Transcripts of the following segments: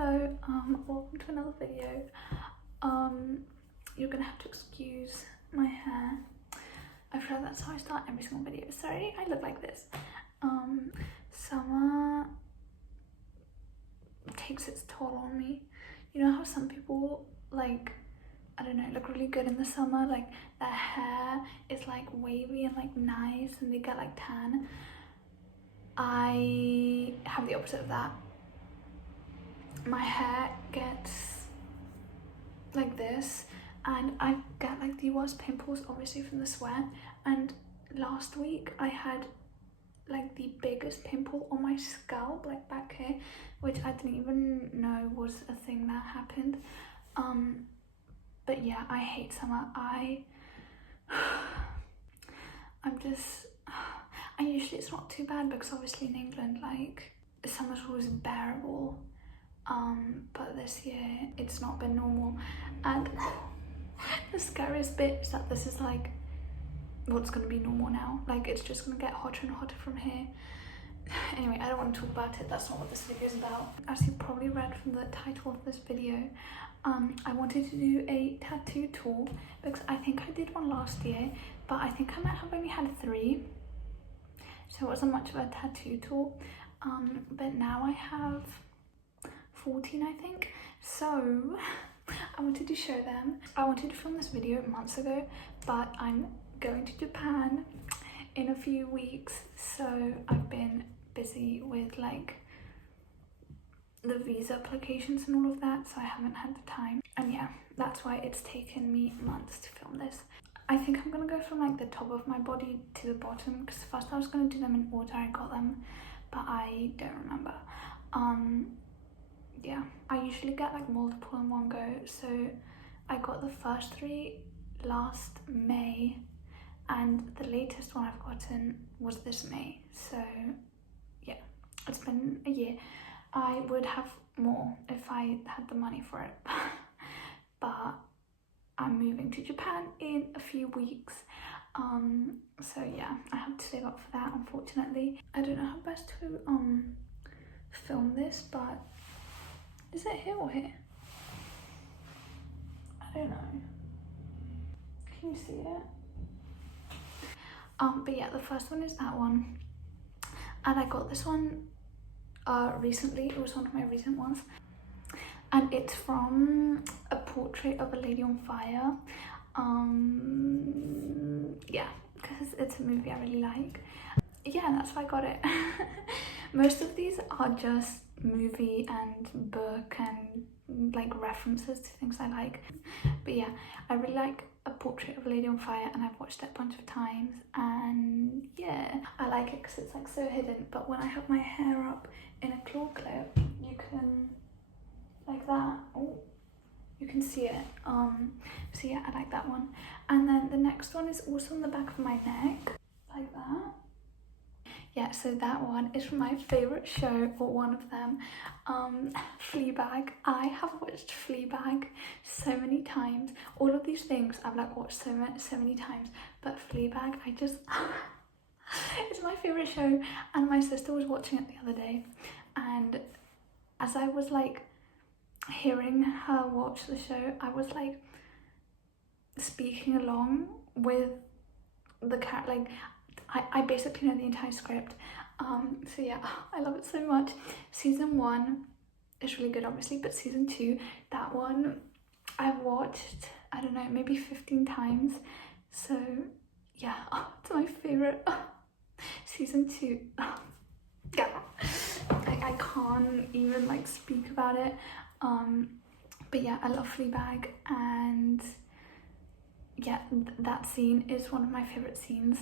Hello, welcome to another video. You're gonna have to excuse my hair. I feel like that's how I start every single video. Sorry, I look like this. Summer takes its toll on me. You know how some people, like, I don't know, look really good in the summer, like their hair is like wavy and like nice and they get like tan. I have the opposite of that. My hair gets like this and I get like the worst pimples, obviously from the sweat, and last week I had like the biggest pimple on my scalp, like back here, which I didn't even know was a thing that happened. But yeah, I hate summer. Usually it's not too bad because obviously in England like summer's always bearable, but this year it's not been normal. And the scariest bit is that this is like what's going to be normal now. Like it's just going to get hotter and hotter from here. Anyway, I don't want to talk about it. That's not what this video is about. As you probably read from the title of this video, I wanted to do a tattoo tour because I think I did one last year, but I think I might have only had 3, so it wasn't much of a tattoo tour. But now I have 14, I think, so I wanted to show them. I wanted to film this video months ago, but I'm going to Japan in a few weeks, so I've been busy with like the visa applications and all of that, so I haven't had the time. And yeah, that's why it's taken me months to film this. I think I'm gonna go from like the top of my body to the bottom because first I was gonna do them in order I got them, but I don't remember. Yeah, I usually get like multiple in one go, so I got the first 3 last May and the latest one I've gotten was this May, so yeah, it's been a year. I would have more if I had the money for it, but I'm moving to Japan in a few weeks, so yeah, I have to save up for that, unfortunately. I don't know how best to film this, but is it here or here? I don't know. Can you see it? But yeah, the first one is that one, and I got this one recently. It was one of my recent ones, and it's from a portrait of a lady on fire. Yeah, because it's a movie I really like. Yeah, that's why I got it. Most of these are just movie and book and like references to things I like, but yeah, I really like A Portrait of a Lady on Fire and I've watched it a bunch of times, and yeah, I like it because it's like so hidden. But when I have my hair up in a claw clip, you can, like that, oh, you can see it. So yeah, I like that one. And then the next one is also on the back of my neck, like that. Yeah, so that one is from my favourite show, or one of them, Fleabag. I have watched Fleabag so many times. All of these things I've like watched so many times, but Fleabag, I just it's my favourite show. And my sister was watching it the other day, and as I was like hearing her watch the show, I was like speaking along with the cat, like I basically know the entire script. So yeah, I love it so much. Season 1 is really good, obviously, but season 2, that one I've watched, I don't know, maybe 15 times. So yeah, it's my favorite. Season 2, yeah, I can't even like speak about it. But yeah, I love Fleabag, and yeah, that scene is one of my favorite scenes.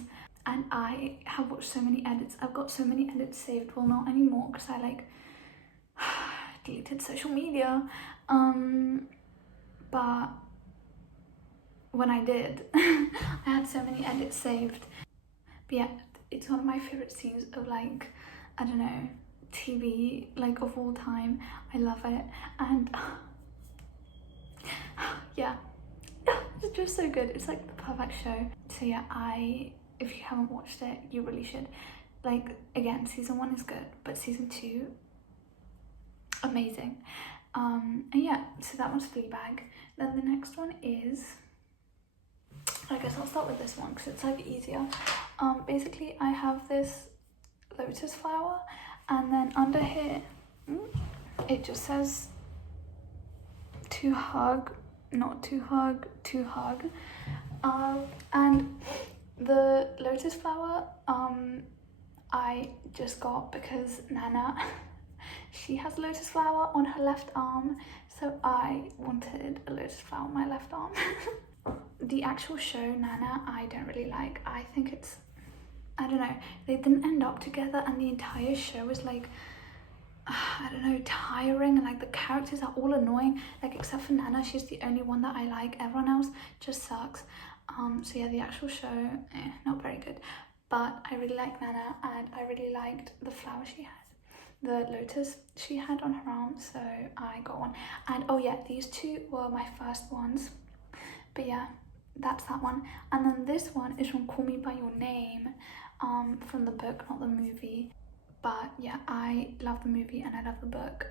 And I have watched so many edits. I've got so many edits saved. Well, not anymore because I like deleted social media. But when I did, I had so many edits saved. But yeah, it's one of my favorite scenes of like, I don't know, TV, like of all time. I love it. And yeah, it's just so good. It's like the perfect show. So yeah, if you haven't watched it, you really should. Like, again, season 1 is good, but season 2, amazing. amazing. And yeah, so that one's Fleabag. Then the next one is, I guess I'll start with this one because it's like easier. Basically I have this lotus flower, and then under here it just says to hug, not to hug, to hug. And the lotus flower I just got because Nana she has a lotus flower on her left arm, so I wanted a lotus flower on my left arm. The actual show Nana I don't really like. I think it's, I don't know, they didn't end up together, and the entire show is like, I don't know, tiring, and like the characters are all annoying, like except for Nana, she's the only one that I like. Everyone else just sucks. So yeah, the actual show, not very good, but I really like Nana, and I really liked the flower she had, the lotus she had on her arm, so I got one. And oh yeah, these two were my first ones, but yeah, that's that one. And then this one is from Call Me By Your Name, from the book, not the movie. But yeah, I love the movie and I love the book.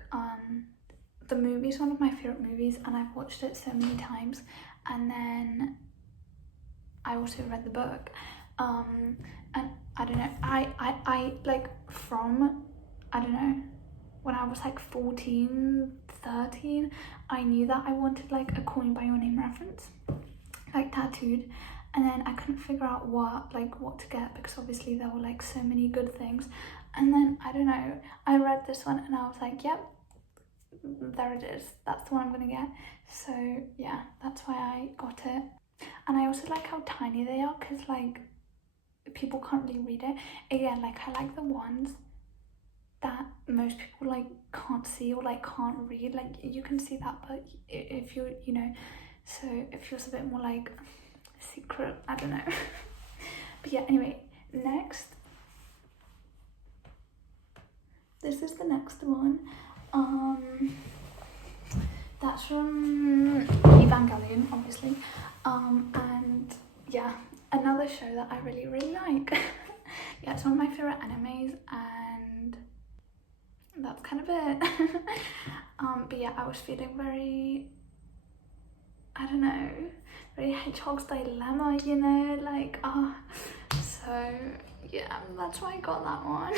The movie is one of my favorite movies, and I've watched it so many times. And then I also read the book. And I don't know, I like from, I don't know, when I was like 14, 13, I knew that I wanted like a Call Me By Your Name reference, like tattooed. And then I couldn't figure out what to get, because obviously there were like so many good things. And then I don't know, I read this one and I was like, yep, there it is, that's the one I'm gonna get. So yeah, that's why I got it. And I also like how tiny they are, because like people can't really read it. Again, like I like the ones that most people like can't see or like can't read. Like you can see that, but if you're, you know, so it feels a bit more like secret, I don't know. But yeah, anyway, next, this is the next one. That's from Evangelion, obviously. And yeah, another show that I really like. Yeah, it's one of my favorite animes, and that's kind of it. But yeah, I was feeling very, I don't know, very Hedgehog's Dilemma, you know, like, so yeah, that's why I got that one.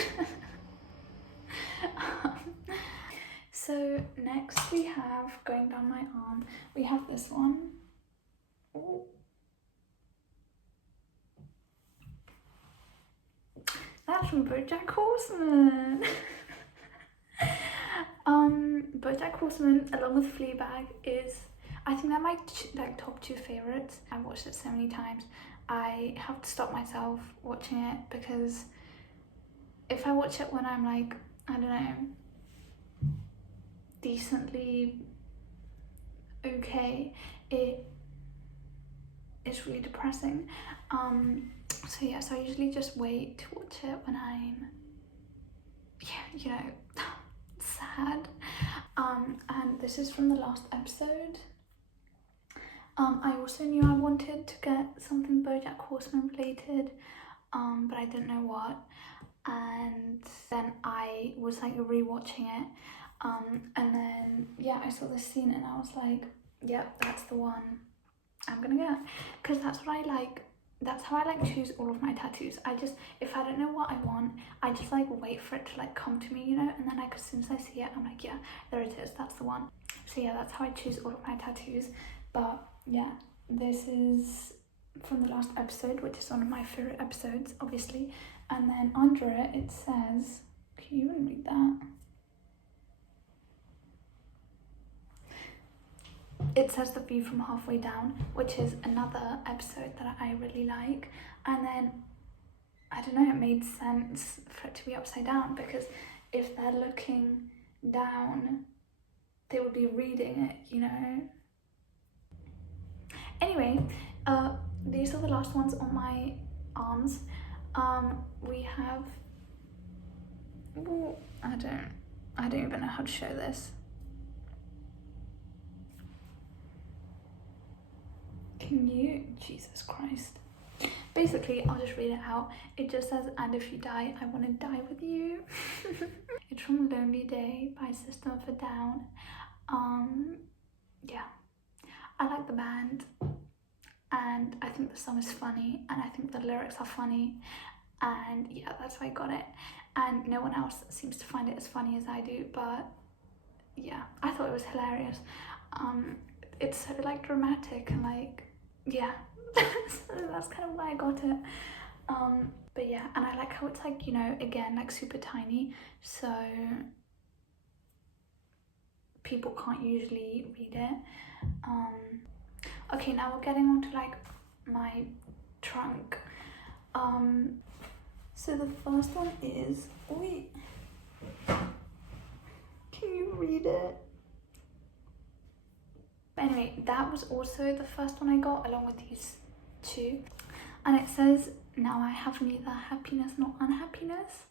So next we have, going down my arm, we have this one. Ooh. That's from BoJack Horseman. BoJack Horseman, along with Fleabag, is, I think they're my like top two favorites. I've watched it so many times. I have to stop myself watching it, because if I watch it when I'm like, I don't know, decently okay, it's really depressing. So yeah, so I usually just wait to watch it when I'm, yeah, you know, sad. And this is from the last episode. I also knew I wanted to get something BoJack Horseman related, but I didn't know what. And then I was like rewatching it, and then yeah, I saw this scene and I was like, yep, that's the one I'm gonna get, because that's what I like. That's how I like choose all of my tattoos. I just, if I don't know what I want, I just like wait for it to like come to me, you know, and then like as soon as I see it, I'm like, yeah, there it is, that's the one. So yeah, that's how I choose all of my tattoos. But yeah, this is from the last episode, which is one of my favorite episodes, obviously. And then under it, it says, can you even read that? It says The View from Halfway Down, which is another episode that I really like. And then, I don't know, it made sense for it to be upside down, because if they're looking down, they would be reading it, you know? Anyway, these are the last ones on my arms. We have, ooh, I don't even know how to show this. Can you? Jesus Christ. Basically, I'll just read it out. It just says, and if you die, I want to die with you. It's from Lonely Day by System of a Down. down. Yeah, I like the band, and I think the song is funny, and I think the lyrics are funny, and yeah, that's why I got it. And no one else seems to find it as funny as I do, but yeah, I thought it was hilarious. It's so like dramatic and like, yeah, so that's kind of why I got it. But yeah, and I like how it's like, you know, again, like super tiny, so people can't usually read it. Okay, now we're getting on to like my trunk. So the first one is, wait, can you read it? Anyway, that was also the first one I got along with these two, and it says, now I have neither happiness nor unhappiness.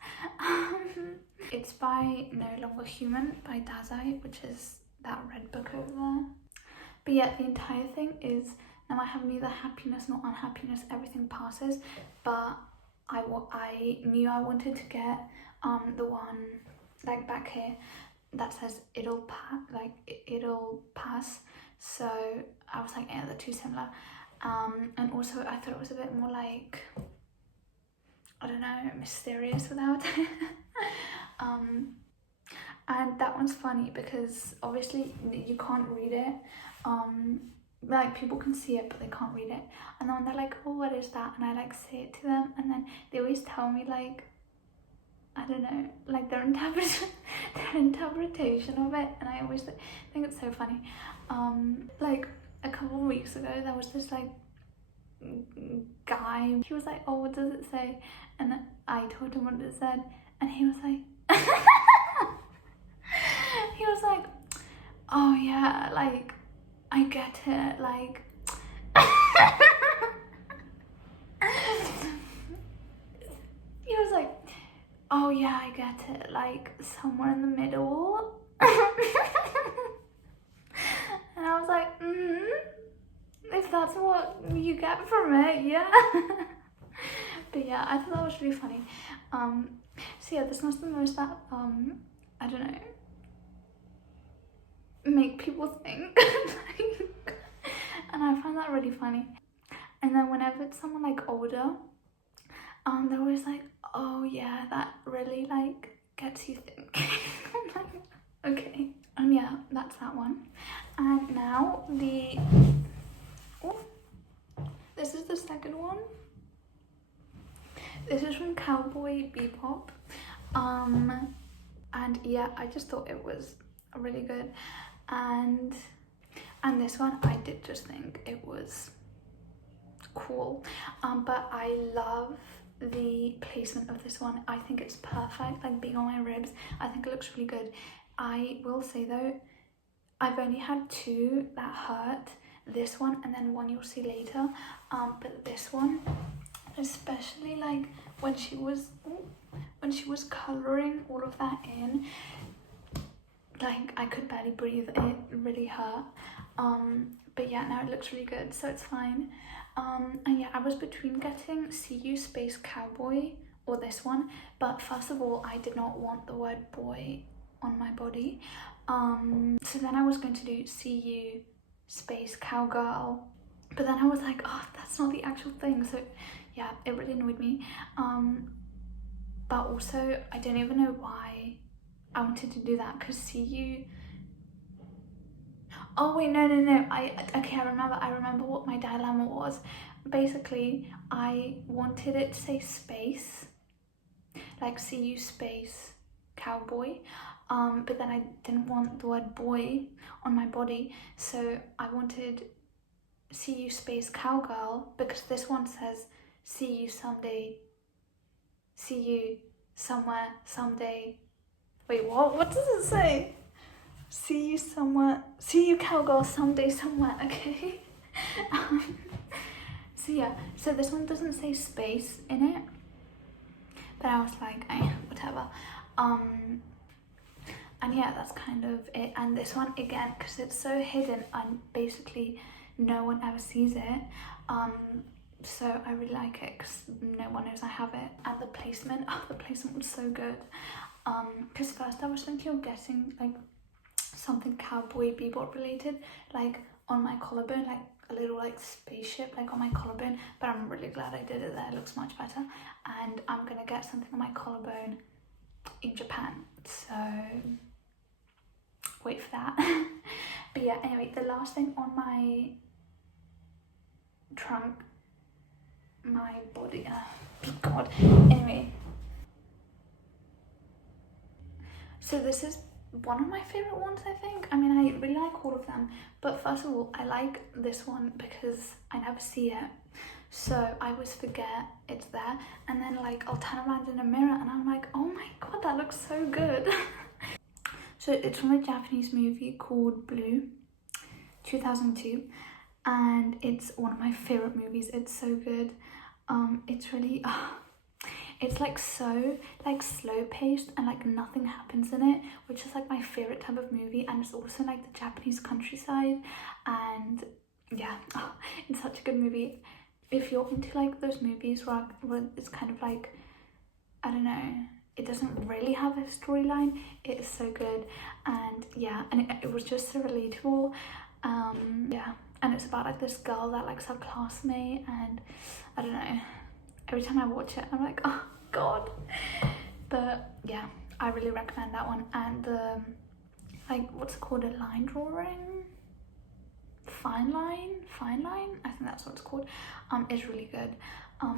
It's by No Longer Human by Dazai, which is that red book over there. But yeah, the entire thing is, now I have neither happiness nor unhappiness, everything passes. But I knew I wanted to get the one like back here that says it'll pass. So I was like, yeah, they're too similar. And also I thought it was a bit more like, I don't know, mysterious without it. And that one's funny because obviously you can't read it. Like people can see it but they can't read it, and then they're like, oh, what is that? And I like say it to them, and then they always tell me like, I don't know, like their interpretation of it, and I always think it's so funny. Like a couple of weeks ago there was this like guy, he was like, oh, what does it say? And I told him what it said, and he was like he was like, oh yeah, like I get it, like he was like, oh yeah, I get it, like somewhere in the middle. And I was like, if that's what you get from it, yeah. But yeah, I thought that was really funny. So yeah, this one's the most that I don't know, make people think. And I find that really funny. And then whenever it's someone like older, they're always like, oh yeah, that really like gets you thinking. I'm like, okay. And yeah, that's that one. And now this is the second one. This is from Cowboy Bebop. And yeah, I just thought it was really good. And this one, I did just think it was cool. But I love the placement of this one. I think it's perfect, like being on my ribs. I think it looks really good. I will say though, I've only had two that hurt, this one and then one you'll see later. But this one, especially like when she was colouring all of that in, like I could barely breathe, it really hurt. But yeah, now it looks really good, so it's fine. And yeah, I was between getting See You Space Cowboy or this one, but first of all, I did not want the word boy on my body. So then I was going to do See You Space Cowgirl, but then I was like, oh, that's not the actual thing. So yeah, it really annoyed me. But also, I don't even know why I wanted to do that, because See You... Oh wait, no. Okay, I remember what my dilemma was. Basically, I wanted it to say space, like See You Space Cowboy, but then I didn't want the word boy on my body, so I wanted See You Space Cowgirl, because this one says see you someday, see you somewhere someday. Wait, what does it say? See you somewhere, see you cowgirl someday somewhere, okay? So yeah, so this one doesn't say space in it, but I was like, whatever. And yeah, that's kind of it. And this one, again, because it's so hidden and basically no one ever sees it, so I really like it because no one knows I have it. And the placement, the placement was so good. Because first I was thinking of getting like something cowboy bebop related, like on my collarbone, like a little like spaceship like on my collarbone, but I'm really glad I did it there. It looks much better. And I'm gonna get something on my collarbone in Japan, so wait for that. But yeah, anyway, the last thing on my trunk, my body, god, anyway, so this is one of my favorite ones, I think. I mean, I really like all of them, but first of all, I like this one because I never see it, so I always forget it's there, and then like I'll turn around in a mirror and I'm like, oh my god, that looks so good. So it's from a Japanese movie called Blue, 2002, and it's one of my favorite movies. It's so good. It's really it's like so like slow paced and like nothing happens in it, which is like my favorite type of movie. And it's also like the Japanese countryside, and yeah, it's such a good movie. If you're into like those movies where it's kind of like, I don't know, it doesn't really have a storyline, it is so good. And yeah, and it was just so relatable. Yeah, and it's about like this girl that likes her classmate, and I don't know, every time I watch it I'm like, oh god. But yeah, I really recommend that one. And the like, what's it called, a line drawing, fine line, I think that's what it's called, is really good.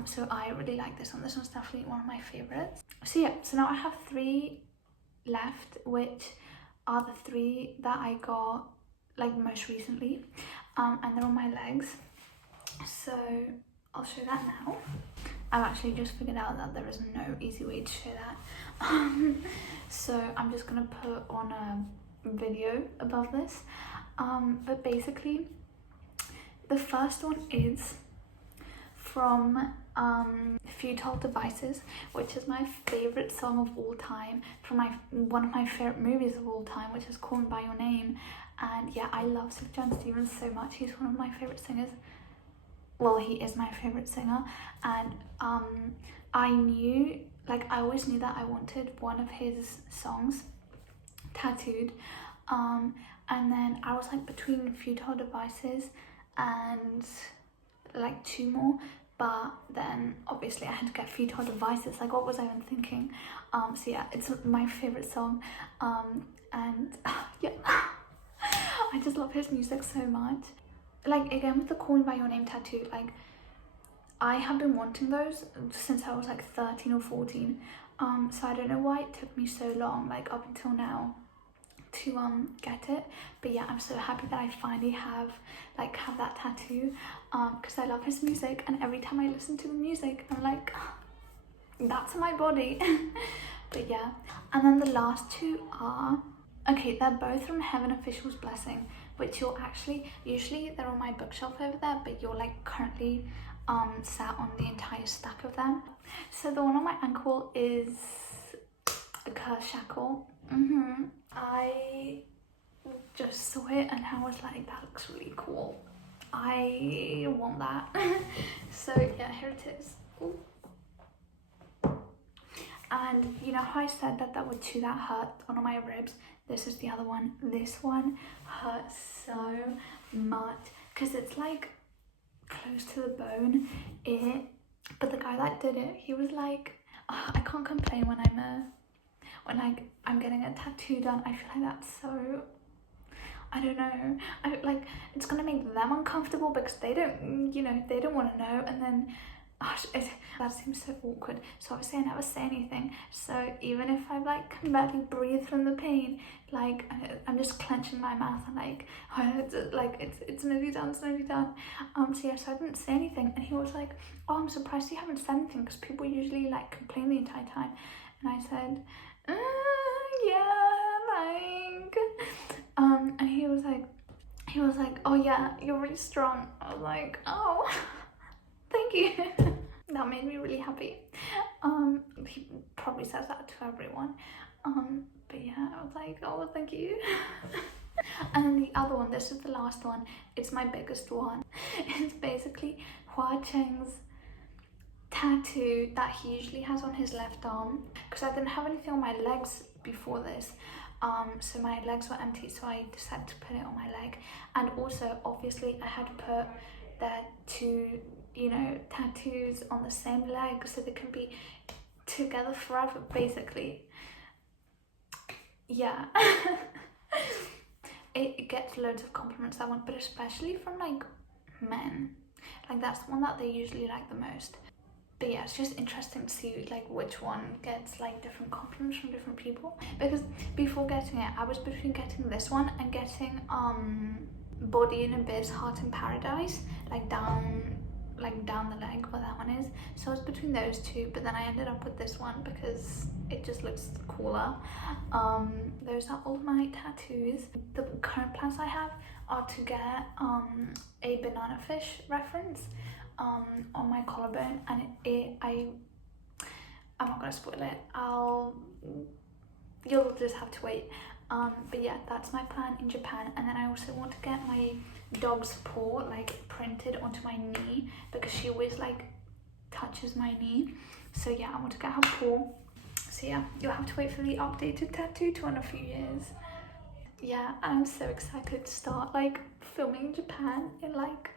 So I really like this one. This one's definitely one of my favorites. So yeah, so now I have 3 left, which are the 3 that I got like most recently, and they're on my legs, so I'll show that now. I've actually just figured out that there is no easy way to show that, so I'm just gonna put on a video above this. But basically the first one is from Futile Devices, which is my favorite song of all time, from one of my favorite movies of all time, which is Call Me By Your Name. And yeah, I love John Stevens so much. He's one of my favorite singers. Well, he is my favorite singer. And I knew, like, I always knew that I wanted one of his songs tattooed, and then I was like between Futile Devices and like 2 more, but then obviously I had to get Futile Devices. Like, what was I even thinking? So yeah, it's my favorite song, and yeah, I just love his music so much. Like, again, with the Call Me By Your Name tattoo, like, I have been wanting those since I was like 13 or 14, so I don't know why it took me so long, like up until now, to get it. But yeah, I'm so happy that I finally have that tattoo, because I love his music, and every time I listen to the music I'm like, that's my body. But yeah, and then the last 2 are, okay, they're both from Heaven Official's Blessing, which you'll actually, usually they're on my bookshelf over there, but you're like currently sat on the entire stack of them. So the one on my ankle is a curse shackle. I just saw it and I was like, that looks really cool, I want that. So yeah, here it is. Ooh. And you know how I said that there were 2 that hurt on my ribs? This is the other one. This one hurts so much because it's like close to the bone. But the guy that did it, he was like, oh, I can't complain when I'm getting a tattoo done. I feel like that's so, I don't know, it's gonna make them uncomfortable because they don't, you know, they don't want to know, and then that seems so awkward. So obviously I never say anything, so even if I like can barely breathe from the pain, like I'm just clenching my mouth and like, oh, it's nearly done, it's nearly done. So yeah, so I didn't say anything, and he was like, oh, I'm surprised you haven't said anything because people usually like complain the entire time. And I said, yeah, like, and he was like, oh yeah, you're really strong. I was like, oh, thank you. That made me really happy. He probably says that to everyone. But yeah, I was like, oh, thank you. And then the other one, this is the last one, it's my biggest one. It's basically Hua Cheng's tattoo that he usually has on his left arm, because I didn't have anything on my legs before this. So my legs were empty, so I decided to put it on my leg. And also obviously I had to put their two, you know, tattoos on the same leg so they can be together forever, basically. Yeah. It gets loads of compliments, that one, but especially from like men. Like that's the one that they usually like the most. But yeah, it's just interesting to see like which one gets like different compliments from different people. Because before getting it, I was between getting this one and getting Body in Abyss Heart in Paradise, like down the leg where that one is. So I was between those two, but then I ended up with this one because it just looks cooler. Those are all my tattoos. The current plans I have are to get a banana fish reference on my collarbone, and I'm not gonna spoil it. You'll just have to wait. But yeah, that's my plan in Japan. And then I also want to get my dog's paw like printed onto my knee, because she always like touches my knee. So yeah, I want to get her paw. So yeah, you'll have to wait for the updated tattoo tour in a few years. Yeah, I'm so excited to start like filming in Japan in like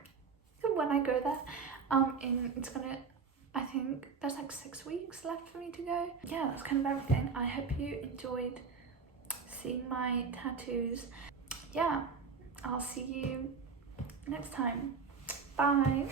when I go there. It's gonna, I think there's like 6 weeks left for me to go. Yeah, that's kind of everything. I hope you enjoyed seeing my tattoos. Yeah, I'll see you next time. Bye.